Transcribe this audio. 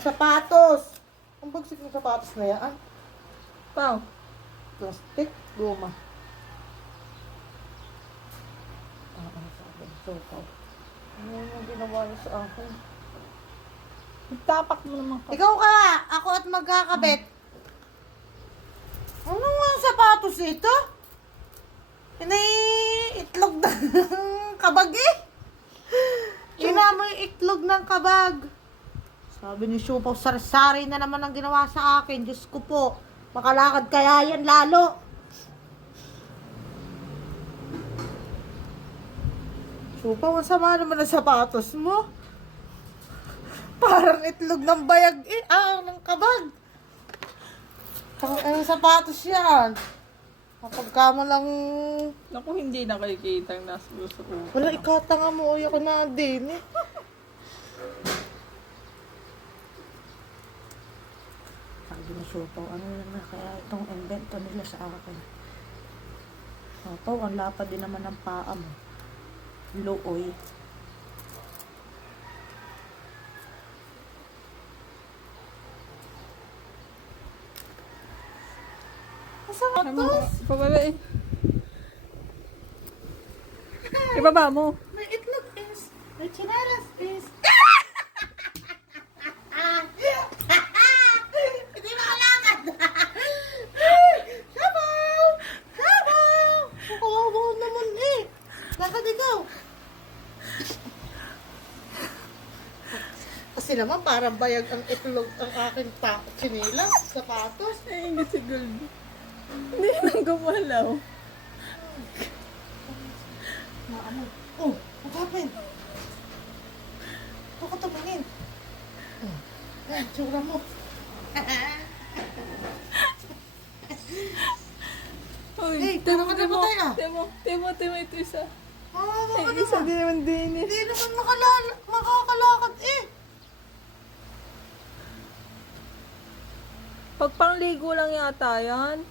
sapatos. Ang bagsik ng sapatos na yan. Pao. Plastic, guma. Sabi, sopaw. Ano yung ginawa niya sa akin? Itapak mo naman ka. Ikaw ka! Ako at magkakabit. Ano nga ang sapatos ito? Itlog ng kabag eh. Mo yung itlog ng kabag. Sabi ni Supaw, sari-sari na naman ang ginawa sa akin. Diyos ko po. Makalakad kaya yan lalo. Supaw, ang sama naman ang sapatos mo. Parang itlog ng bayag eh. Ng kabag. Anong sapatos yan? Kapag ka mo lang... Naku, hindi nakikita ang nasa gusto ko. Wala, ikatanga mo. Uy, ako na din eh. Sabi na Supaw, ano na kaya itong invento nila sa akin? Supaw, ang lapad din naman ng paa mo. Looy. Sapatos? Pababa eh. Ibaba mo. May itlog is. May chinaras is. Hindi makalakad. Sabaw! Sabaw! Kawawa naman eh. Lakad ikaw. Kasi naman parang bayag ang itlog ang aking chinilas, sapatos. Ay, hindi si Gold. Hindi nang gumalaw. Maamo. Oh, what happened? Ito ka tumingin. Ayan, tsura mo. Uy, Hey, parang ka na patay ah. Timo, ito isa. Mawawa ka Ay, isa naman. din naman din eh. Hindi naman makakalakad eh. Pag pangligo lang yata yan.